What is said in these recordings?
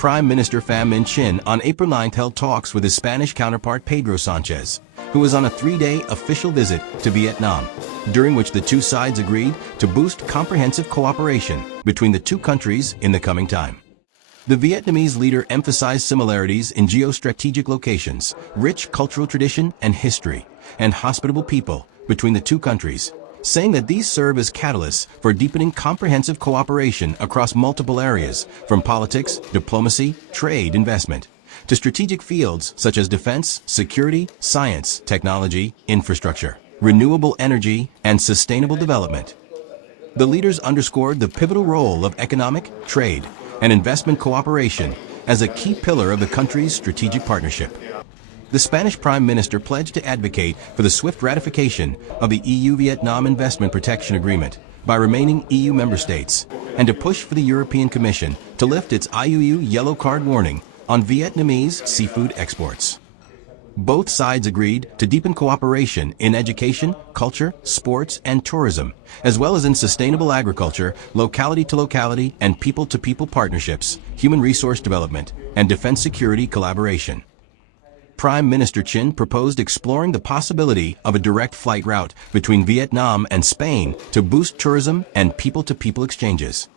Prime Minister Pham Minh Chinh on April 9 held talks with his Spanish counterpart Pedro Sánchez, who was on a 3-day official visit to Vietnam, during which the two sides agreed to boost comprehensive cooperation between the two countries in the coming time. The Vietnamese leader emphasized similarities in geostrategic locations, rich cultural tradition and history, and hospitable people between the two countries, saying that these serve as catalysts for deepening comprehensive cooperation across multiple areas, from politics, diplomacy, trade, investment, to strategic fields such as defense, security, science, technology, infrastructure, renewable energy, and sustainable development. The leaders underscored the pivotal role of economic, trade, and investment cooperation as a key pillar of the country's strategic partnership. The Spanish Prime Minister pledged to advocate for the swift ratification of the EU-Vietnam Investment Protection Agreement by remaining EU member states, and to push for the European Commission to lift its IUU yellow card warning on Vietnamese seafood exports. Both sides agreed to deepen cooperation in education, culture, sports, and tourism, as well as in sustainable agriculture, locality-to-locality and people-to-people partnerships, human resource development, and defense security collaboration. Prime Minister Chinh proposed exploring the possibility of a direct flight route between Vietnam and Spain to boost tourism and people-to-people exchanges.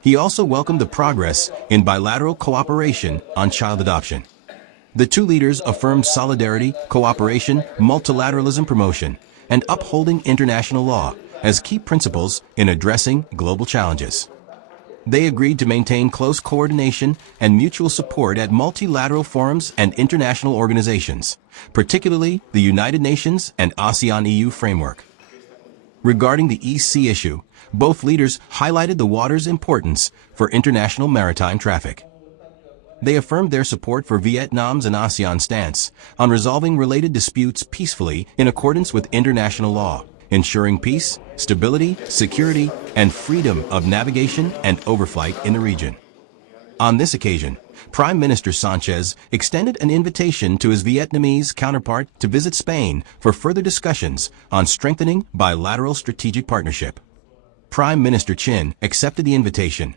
He also welcomed the progress in bilateral cooperation on child adoption. The two leaders affirmed solidarity, cooperation, multilateralism promotion, and upholding international law as key principles in addressing global challenges. They agreed to maintain close coordination and mutual support at multilateral forums and international organizations, particularly the United Nations and ASEAN-EU framework. Regarding the EC issue, both leaders highlighted the water's importance for international maritime traffic. They affirmed their support for Vietnam's and ASEAN stance on resolving related disputes peacefully in accordance with international law, ensuring peace, stability, security, and freedom of navigation and overflight in the region. On this occasion, Prime Minister Sánchez extended an invitation to his Vietnamese counterpart to visit Spain for further discussions on strengthening bilateral strategic partnership. Prime Minister Chinh accepted the invitation.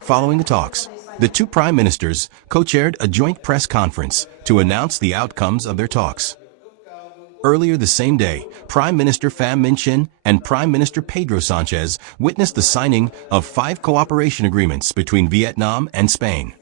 Following the talks, the two prime ministers co-chaired a joint press conference to announce the outcomes of their talks. Earlier the same day, Prime Minister Pham Minh Chinh and Prime Minister Pedro Sánchez witnessed the signing of 5 cooperation agreements between Vietnam and Spain.